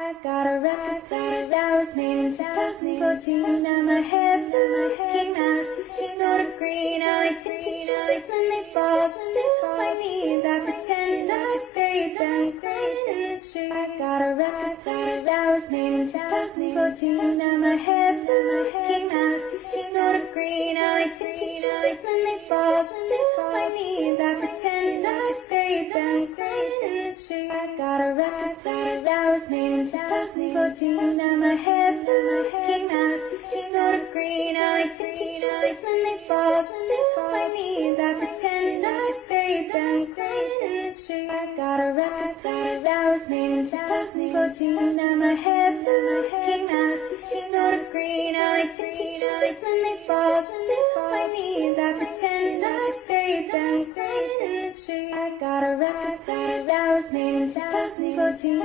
I got a record player that was made in 2014. Now my hair blue, looking nasty, sort of green. I like the peaches when they fall, just on my knees. I pretend I scrape them, screaming in the tree. I got a record player that was made in 2014. Now my hair blue, looking nasty, sort of green. I like the peaches when they fall, just on my knees. I pretend I scrape them, screaming in the tree. I got a record player that was made in 2014. Now my hair blue, looking nasty, sort of green. I like the peaches when they fall, just on my knees. I pretend I scrape them, screaming in the tree. I got a record player that was made in 2014. Now my hair blue, looking nasty, sort of green. I like the peaches when they fall, just on my knees. I pretend I scrape them, screaming in the tree. I got a record player that was made in 2014.